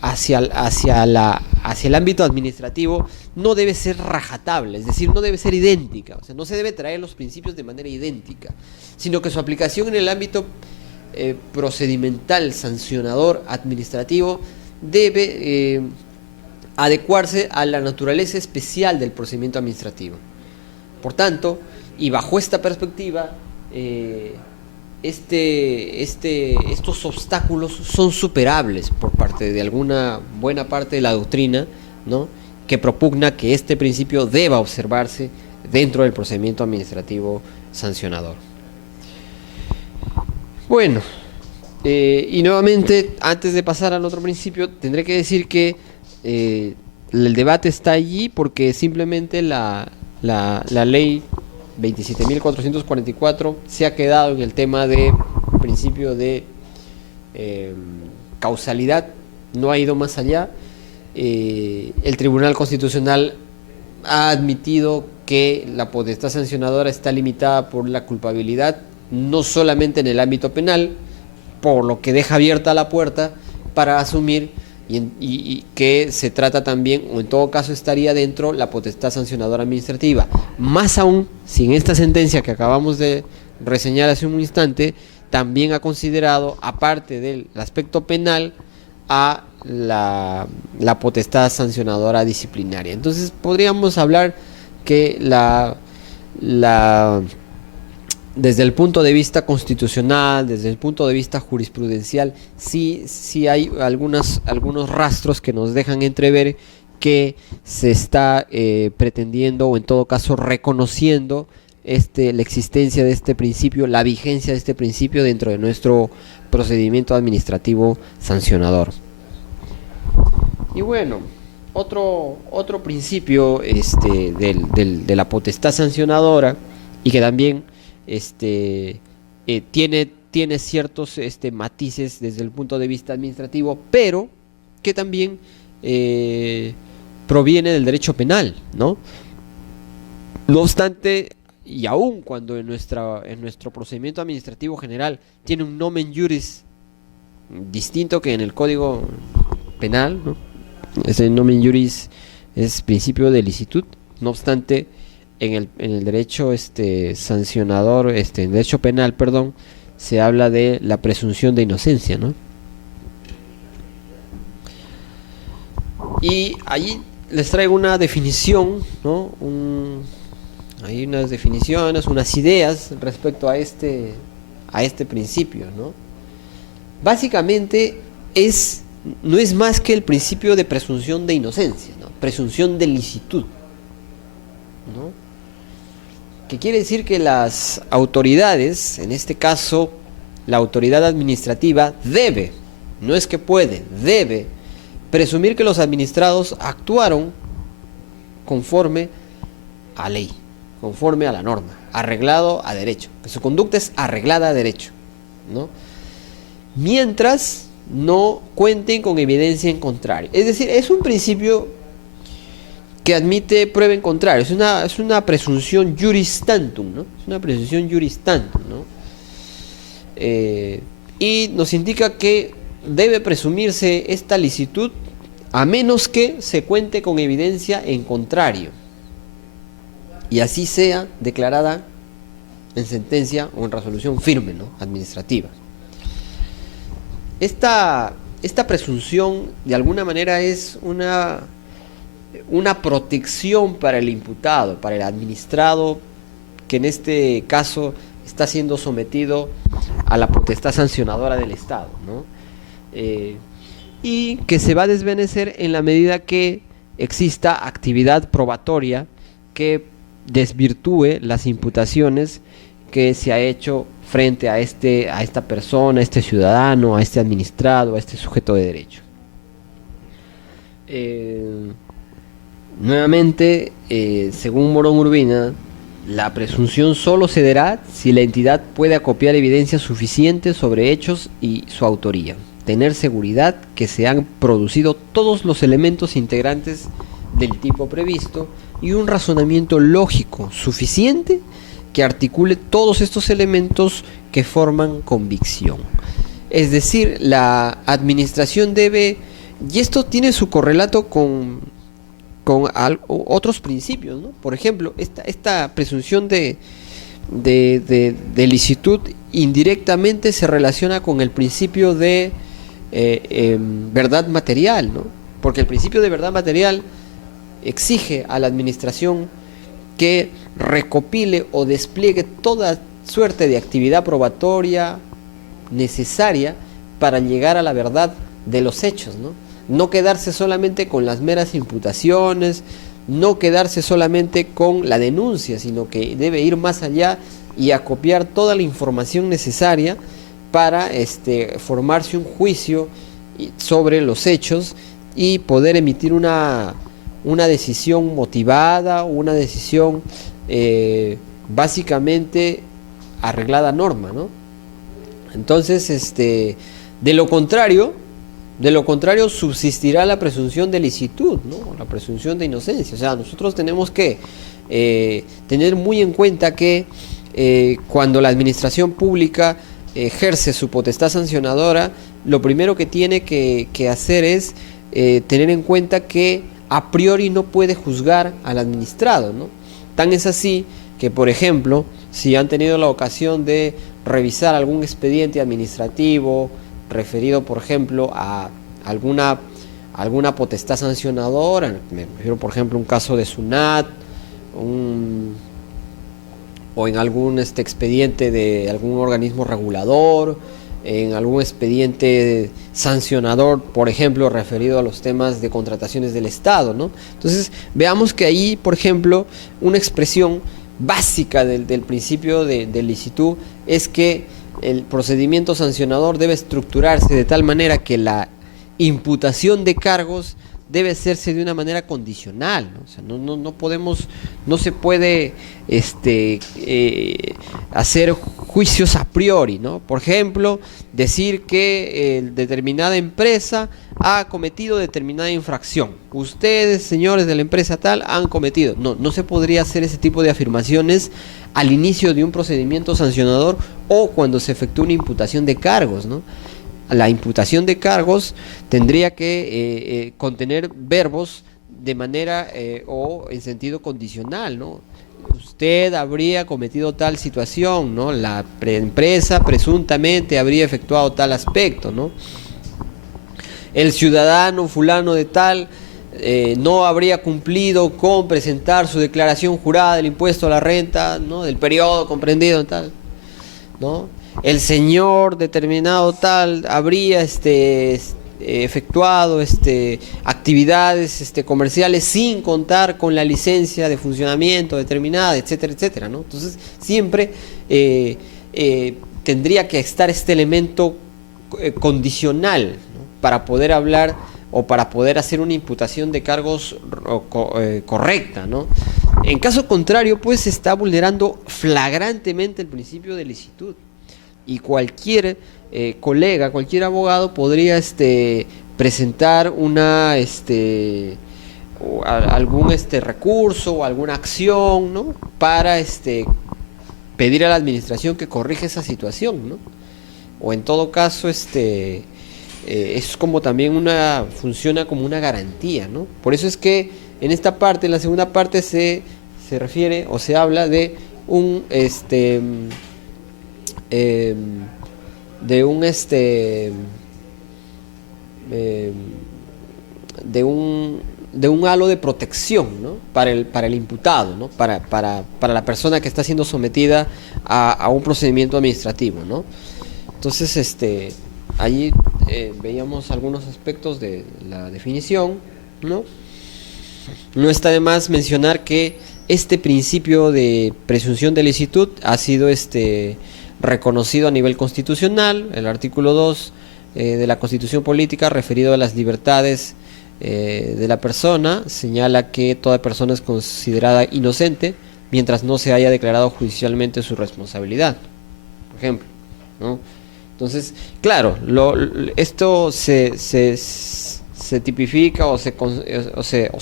hacia el ámbito administrativo no debe ser rajatable, es decir, no debe ser idéntica, o sea, no se debe traer los principios de manera idéntica, sino que su aplicación en el ámbito procedimental, sancionador, administrativo, debe adecuarse a la naturaleza especial del procedimiento administrativo. Por tanto, y bajo esta perspectiva, estos obstáculos son superables por parte de alguna buena parte de la doctrina, ¿no?, que propugna que este principio deba observarse dentro del procedimiento administrativo sancionador. Bueno, y nuevamente, antes de pasar al otro principio, tendré que decir que el debate está allí porque simplemente la ley 27.444 se ha quedado en el tema de principio de causalidad, no ha ido más allá. El Tribunal Constitucional ha admitido que la potestad sancionadora está limitada por la culpabilidad, no solamente en el ámbito penal, por lo que deja abierta la puerta para asumir y que se trata también, o en todo caso estaría dentro, la potestad sancionadora administrativa. Más aún, si en esta sentencia que acabamos de reseñar hace un instante, también ha considerado, aparte del aspecto penal, a la potestad sancionadora disciplinaria. Entonces podríamos hablar que desde el punto de vista constitucional, desde el punto de vista jurisprudencial, sí hay algunos rastros que nos dejan entrever que se está pretendiendo, o en todo caso reconociendo la existencia de este principio, la vigencia de este principio dentro de nuestro procedimiento administrativo sancionador. Y bueno, otro principio de la potestad sancionadora, y que también tiene ciertos matices desde el punto de vista administrativo, pero que también proviene del derecho penal, ¿no? No obstante, y aun cuando en nuestro procedimiento administrativo general tiene un nomen juris distinto que en el Código Penal, ¿no? Ese nomen juris es principio de licitud. No obstante, en el derecho sancionador, en el derecho penal, perdón, se habla de la presunción de inocencia, ¿no? Y allí les traigo una definición, ¿no? Hay unas definiciones, unas ideas respecto a este principio, ¿no? Básicamente no es más que el principio de presunción de inocencia, ¿no? Presunción de licitud, ¿no? Que quiere decir que las autoridades, en este caso la autoridad administrativa, debe, no es que puede, debe presumir que los administrados actuaron conforme a ley, conforme a la norma, arreglado a derecho, que su conducta es arreglada a derecho, ¿no? Mientras no cuenten con evidencia en contrario. Es decir, es un principio que admite prueba en contrario, es una presunción juris tantum, ¿no? Es una presunción juris tantum, ¿no? Y nos indica que debe presumirse esta licitud a menos que se cuente con evidencia en contrario, y así sea declarada en sentencia o en resolución firme, ¿no?, administrativa. Esta presunción de alguna manera es una protección para el imputado, para el administrado, que en este caso está siendo sometido a la potestad sancionadora del Estado, ¿no? Y que se va a desvanecer en la medida que exista actividad probatoria que desvirtúe las imputaciones que se ha hecho frente a esta persona, a este ciudadano, a este administrado, a este sujeto de derecho. Nuevamente, según Morón Urbina, la presunción solo se dará si la entidad puede acopiar evidencia suficiente sobre hechos y su autoría, tener seguridad que se han producido todos los elementos integrantes del tipo previsto y un razonamiento lógico suficiente que articule todos estos elementos que forman convicción. Es decir, la administración debe, y esto tiene su correlato con otros principios, ¿no? Por ejemplo, esta presunción de licitud indirectamente se relaciona con el principio de verdad material, ¿no? Porque el principio de verdad material exige a la administración que recopile o despliegue toda suerte de actividad probatoria necesaria para llegar a la verdad de los hechos, ¿no? No quedarse solamente con las meras imputaciones, no quedarse solamente con la denuncia, sino que debe ir más allá y acopiar toda la información necesaria para formarse un juicio sobre los hechos y poder emitir una decisión motivada, una decisión básicamente arreglada a norma, ¿no? Entonces, de lo contrario subsistirá la presunción de licitud, ¿no? La presunción de inocencia. O sea, nosotros tenemos que tener muy en cuenta que cuando la administración pública ejerce su potestad sancionadora, lo primero que tiene que hacer es tener en cuenta que a priori no puede juzgar al administrado, ¿no? Tan es así que, por ejemplo, si han tenido la ocasión de revisar algún expediente administrativo referido, por ejemplo, a alguna potestad sancionadora, me refiero, por ejemplo, a un caso de SUNAT, o en algún expediente de algún organismo regulador, en algún expediente sancionador, por ejemplo, referido a los temas de contrataciones del Estado, ¿no? Entonces, veamos que ahí, por ejemplo, una expresión básica del principio de licitud es que el procedimiento sancionador debe estructurarse de tal manera que la imputación de cargos debe hacerse de una manera condicional, ¿no? O sea, no se puede hacer juicios a priori, ¿no? Por ejemplo, decir que determinada empresa ha cometido determinada infracción. Ustedes, señores de la empresa tal, han cometido. No se podría hacer ese tipo de afirmaciones al inicio de un procedimiento sancionador o cuando se efectúa una imputación de cargos, ¿no? La imputación de cargos tendría que contener verbos de manera o en sentido condicional, ¿no? Usted habría cometido tal situación, ¿no? La empresa presuntamente habría efectuado tal aspecto, ¿no? El ciudadano fulano de tal no habría cumplido con presentar su declaración jurada del impuesto a la renta, ¿no? Del periodo comprendido en tal, ¿no? El señor determinado tal habría efectuado actividades comerciales sin contar con la licencia de funcionamiento determinada, etcétera, etcétera, ¿no? Entonces siempre tendría que estar este elemento condicional, ¿no? Para poder hablar o para poder hacer una imputación de cargos correcta, ¿no? En caso contrario, pues se está vulnerando flagrantemente el principio de licitud. Y cualquier colega, cualquier abogado podría presentar algún recurso o alguna acción, ¿no? Para pedir a la administración que corrija esa situación, ¿no? O en todo caso es como también funciona como una garantía, ¿no? Por eso es que en esta parte, en la segunda parte se refiere o se habla de un de un halo de protección, ¿no? para el imputado, ¿no? Para la persona que está siendo sometida a un procedimiento administrativo, ¿no? Entonces allí veíamos algunos aspectos de la definición, ¿no? No está de más mencionar que este principio de presunción de licitud ha sido reconocido a nivel constitucional. El artículo 2 de la Constitución Política, referido a las libertades de la persona, señala que toda persona es considerada inocente mientras no se haya declarado judicialmente su responsabilidad, por ejemplo, ¿no? Entonces, claro, esto se tipifica o se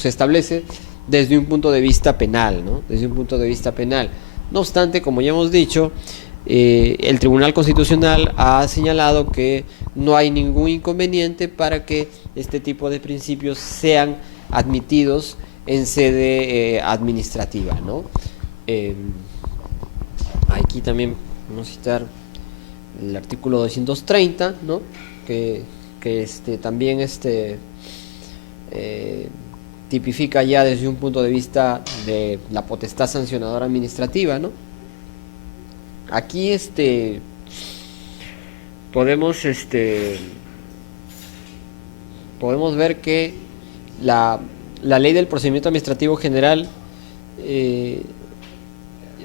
establece desde un punto de vista penal, ¿no? Desde un punto de vista penal. No obstante, como ya hemos dicho, el Tribunal Constitucional ha señalado que no hay ningún inconveniente para que este tipo de principios sean admitidos en sede administrativa, ¿no? Aquí también vamos a citar el artículo 230, ¿no? que también tipifica ya desde un punto de vista de la potestad sancionadora administrativa, ¿no? Aquí podemos ver que la ley del procedimiento administrativo general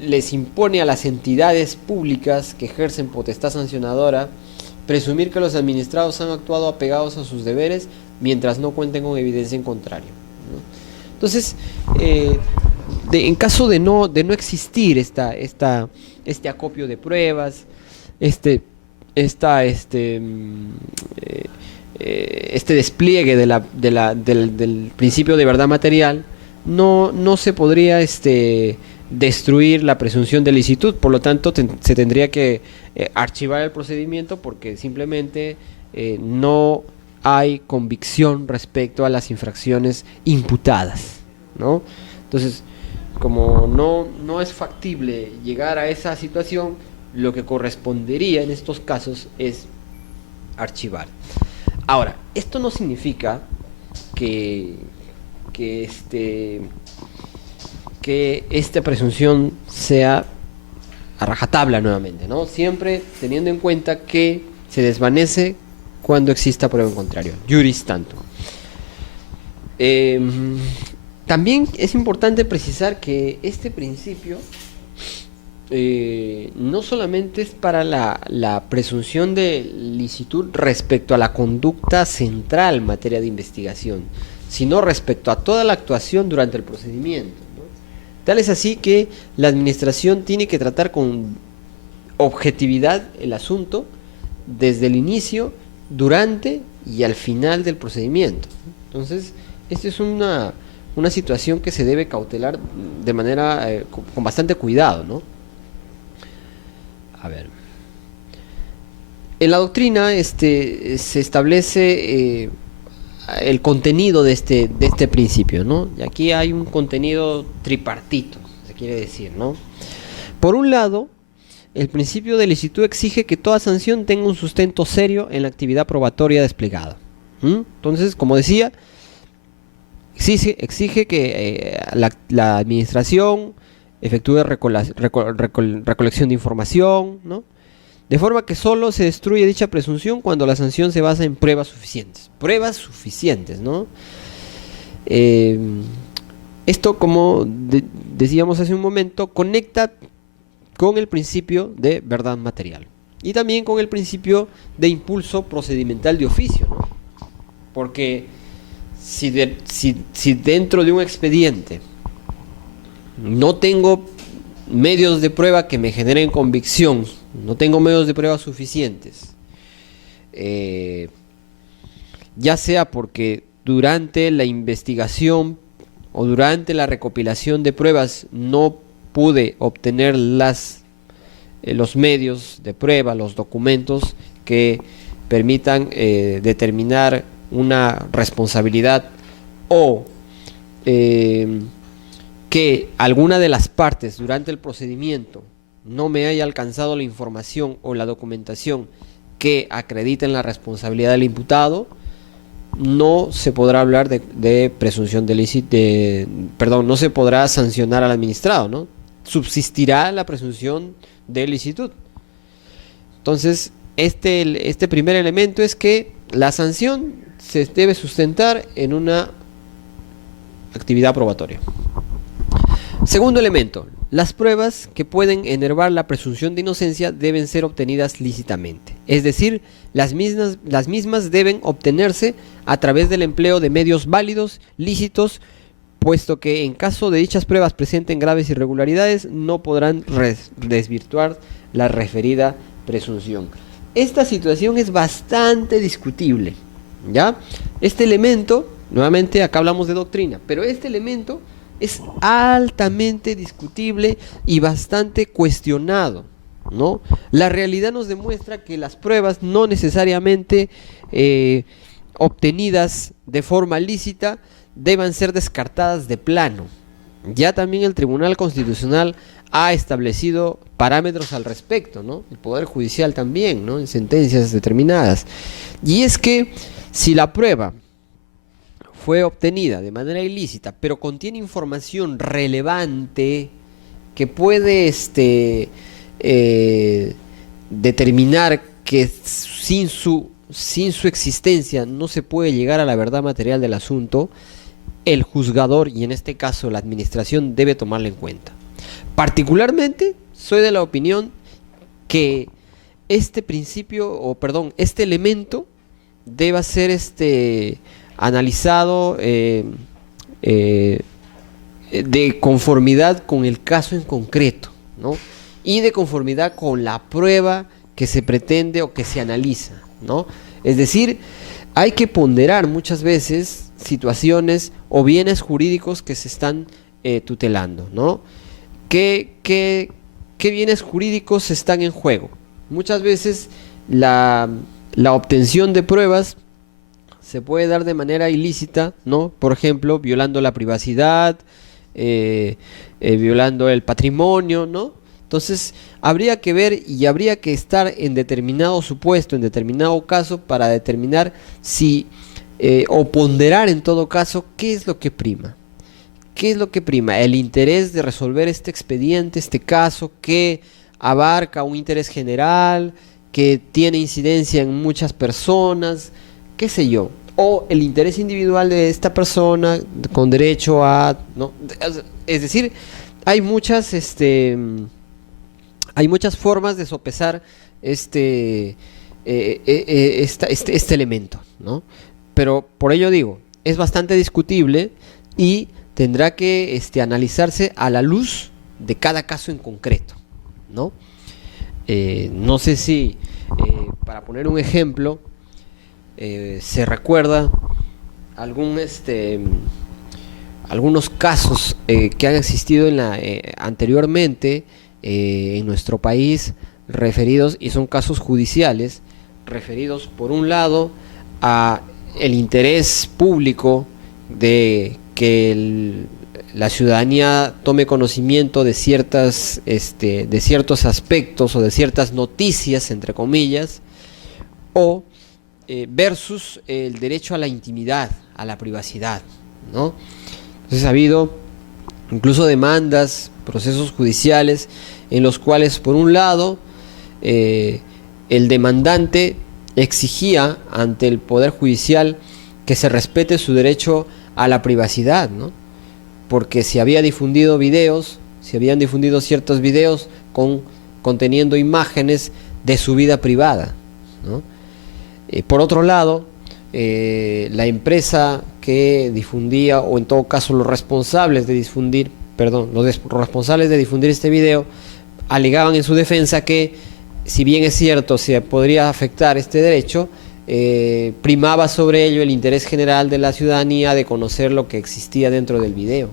les impone a las entidades públicas que ejercen potestad sancionadora presumir que los administrados han actuado apegados a sus deberes mientras no cuenten con evidencia en contrario, ¿no? Entonces, en caso de no existir este acopio de pruebas, este despliegue del principio de verdad material, no se podría destruir la presunción de licitud. Por lo tanto, se tendría que archivar el procedimiento, porque simplemente no hay convicción respecto a las infracciones imputadas, ¿no? Entonces, como no es factible llegar a esa situación, lo que correspondería en estos casos es archivar. Ahora, esto no significa que esta presunción sea a rajatabla nuevamente, ¿no? Siempre teniendo en cuenta que se desvanece cuando exista prueba en contrario, juris tanto. También es importante precisar que este principio no solamente es para la presunción de licitud respecto a la conducta central en materia de investigación, sino respecto a toda la actuación durante el procedimiento, ¿no? Tal es así que la administración tiene que tratar con objetividad el asunto desde el inicio, durante y al final del procedimiento. Entonces, esta es una situación que se debe cautelar de manera con bastante cuidado, ¿no? A ver, en la doctrina se establece el contenido de este principio, ¿no? Y aquí hay un contenido tripartito, se quiere decir, ¿no? Por un lado, el principio de licitud exige que toda sanción tenga un sustento serio en la actividad probatoria desplegada. Entonces, como decía, exige que la administración efectúe recolección de información, ¿no? De forma que solo se destruye dicha presunción cuando la sanción se basa en pruebas suficientes. Pruebas suficientes, ¿no? Esto, como decíamos hace un momento, conecta con el principio de verdad material y también con el principio de impulso procedimental de oficio, ¿no? Porque si dentro de un expediente no tengo medios de prueba que me generen convicción, no tengo medios de prueba suficientes, ya sea porque durante la investigación o durante la recopilación de pruebas no pude obtener los medios de prueba, los documentos que permitan determinar una responsabilidad, o que alguna de las partes durante el procedimiento no me haya alcanzado la información o la documentación que acrediten la responsabilidad del imputado, no se podrá hablar de presunción de licitud, no se podrá sancionar al administrado, ¿no? Subsistirá la presunción de licitud. Entonces, este primer elemento es que la sanción se debe sustentar en una actividad probatoria. Segundo elemento, las pruebas que pueden enervar la presunción de inocencia deben ser obtenidas lícitamente. Es decir, las mismas deben obtenerse a través del empleo de medios válidos, lícitos, puesto que en caso de dichas pruebas presenten graves irregularidades, no podrán desvirtuar la referida presunción. Esta situación es bastante discutible, ¿ya? Este elemento, nuevamente acá hablamos de doctrina, pero este elemento es altamente discutible y bastante cuestionado, ¿no? La realidad nos demuestra que las pruebas no necesariamente obtenidas de forma lícita deban ser descartadas de plano. Ya también el Tribunal Constitucional ha establecido parámetros al respecto, ¿no? El Poder Judicial también, ¿no? En sentencias determinadas. Y es que si la prueba fue obtenida de manera ilícita, pero contiene información relevante que puede determinar que sin su existencia no se puede llegar a la verdad material del asunto, el juzgador, y en este caso la administración, debe tomarla en cuenta. Particularmente, soy de la opinión que este elemento deba ser analizado de conformidad con el caso en concreto, ¿no? Y de conformidad con la prueba que se pretende o que se analiza, ¿no? Es decir, hay que ponderar muchas veces situaciones o bienes jurídicos que se están tutelando, ¿no? ¿Qué bienes jurídicos están en juego? Muchas veces la obtención de pruebas se puede dar de manera ilícita, ¿no? Por ejemplo, violando la privacidad, violando el patrimonio, ¿no? Entonces, habría que ver y habría que estar en determinado supuesto, en determinado caso, para determinar si, o ponderar en todo caso, qué es lo que prima. ¿Qué es lo que prima? El interés de resolver este expediente, este caso, que abarca un interés general, que tiene incidencia en muchas personas, qué sé yo, o el interés individual de esta persona con derecho a, ¿no? Es decir, hay muchas formas de sopesar este elemento, ¿no? Pero por ello digo, es bastante discutible y tendrá que analizarse a la luz de cada caso en concreto, ¿no? No sé si, para poner un ejemplo, se recuerda algunos casos que han existido anteriormente en nuestro país, referidos, y son casos judiciales, referidos por un lado a el interés público de que la ciudadanía tome conocimiento de ciertos aspectos o de ciertas noticias, entre comillas, o versus el derecho a la intimidad, a la privacidad, ¿no? Entonces ha habido incluso demandas, procesos judiciales en los cuales, por un lado, el demandante exigía ante el Poder Judicial que se respete su derecho a la privacidad, ¿no? Porque se habían difundido ciertos videos conteniendo imágenes de su vida privada, ¿no? Por otro lado, la empresa que difundía, o en todo caso los responsables de difundir este video, alegaban en su defensa que, si bien es cierto se podría afectar este derecho, primaba sobre ello el interés general de la ciudadanía de conocer lo que existía dentro del video.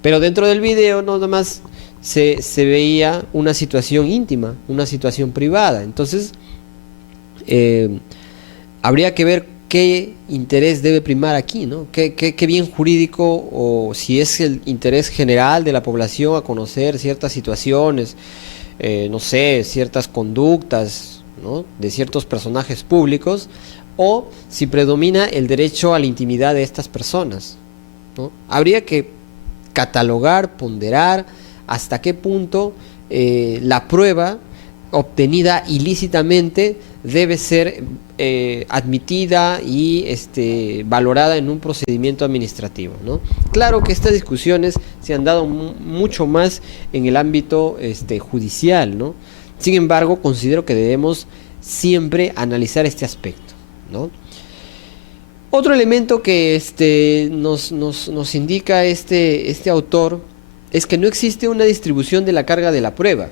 Pero dentro del video no nada más se veía una situación íntima, una situación privada. Entonces, habría que ver qué interés debe primar aquí, ¿no? ¿Qué bien jurídico, o si es el interés general de la población a conocer ciertas situaciones, no sé, ciertas conductas, ¿no?, de ciertos personajes públicos, o si predomina el derecho a la intimidad de estas personas, ¿no? Habría que catalogar, ponderar hasta qué punto la prueba obtenida ilícitamente debe ser admitida y valorada en un procedimiento administrativo, ¿no? Claro que estas discusiones se han dado mucho más en el ámbito judicial, ¿no? Sin embargo, considero que debemos siempre analizar este aspecto, ¿no? Otro elemento que nos indica este autor es que no existe una distribución de la carga de la prueba,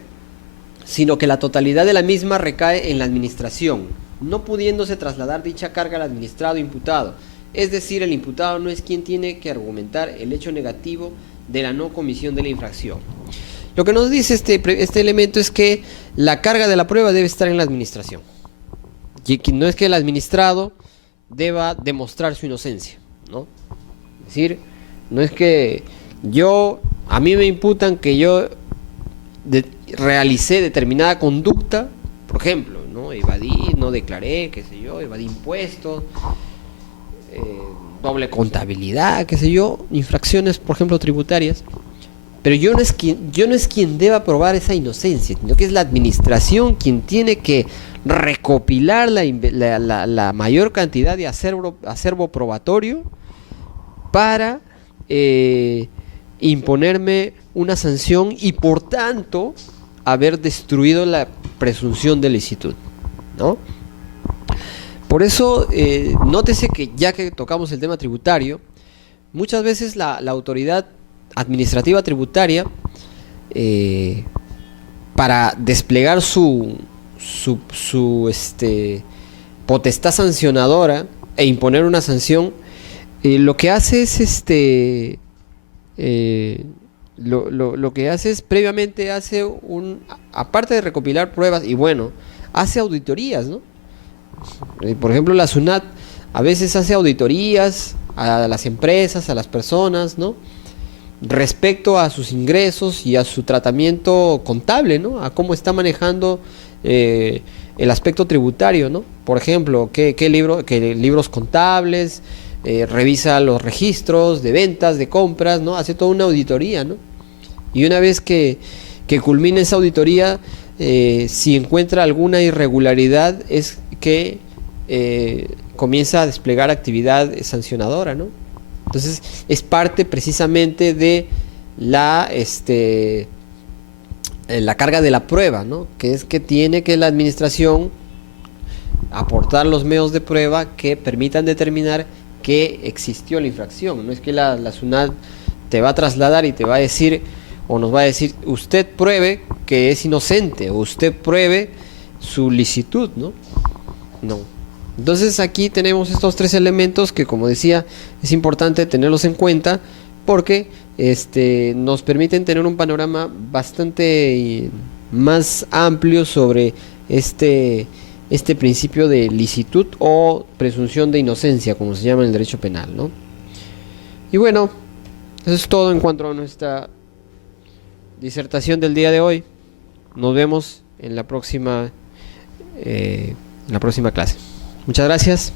sino que la totalidad de la misma recae en la administración, no pudiéndose trasladar dicha carga al administrado imputado. Es decir, el imputado no es quien tiene que argumentar el hecho negativo de la no comisión de la infracción. Lo que nos dice este elemento es que la carga de la prueba debe estar en la administración. Y que no es que el administrado deba demostrar su inocencia, ¿no? Es decir, no es que a mí me imputan que yo realicé determinada conducta, por ejemplo, ¿no? Evadí, no declaré, qué sé yo, evadí impuestos, doble contabilidad, qué sé yo, infracciones, por ejemplo, tributarias. Pero yo no es quien deba probar esa inocencia, sino que es la administración quien tiene que recopilar la mayor cantidad de acervo probatorio para imponerme una sanción y por tanto haber destruido la presunción de licitud, ¿no? Por eso nótese que ya que tocamos el tema tributario, muchas veces la autoridad administrativa tributaria para desplegar su potestad sancionadora e imponer una sanción, lo que hace es lo que hace es previamente aparte de recopilar pruebas y bueno, hace auditorías, ¿no? Por ejemplo, la SUNAT a veces hace auditorías a las empresas, a las personas, ¿no? Respecto a sus ingresos y a su tratamiento contable, ¿no? A cómo está manejando el aspecto tributario, ¿no? Por ejemplo, qué libros contables, revisa los registros de ventas, de compras, ¿no? Hace toda una auditoría, ¿no? Y una vez que culmine esa auditoría, si encuentra alguna irregularidad, es que comienza a desplegar actividad sancionadora, ¿no? Entonces es parte precisamente de la carga de la prueba, ¿no? Que es que tiene que la administración aportar los medios de prueba que permitan determinar que existió la infracción. No es que la SUNAT te va a trasladar y te va a decir o nos va a decir usted pruebe que es inocente o usted pruebe su licitud, ¿no? No. Entonces aquí tenemos estos tres elementos que, como decía, es importante tenerlos en cuenta porque nos permiten tener un panorama bastante más amplio sobre este principio de licitud o presunción de inocencia, como se llama en el derecho penal, ¿no? Y bueno, eso es todo en cuanto a nuestra disertación del día de hoy. Nos vemos en la próxima clase. Muchas gracias.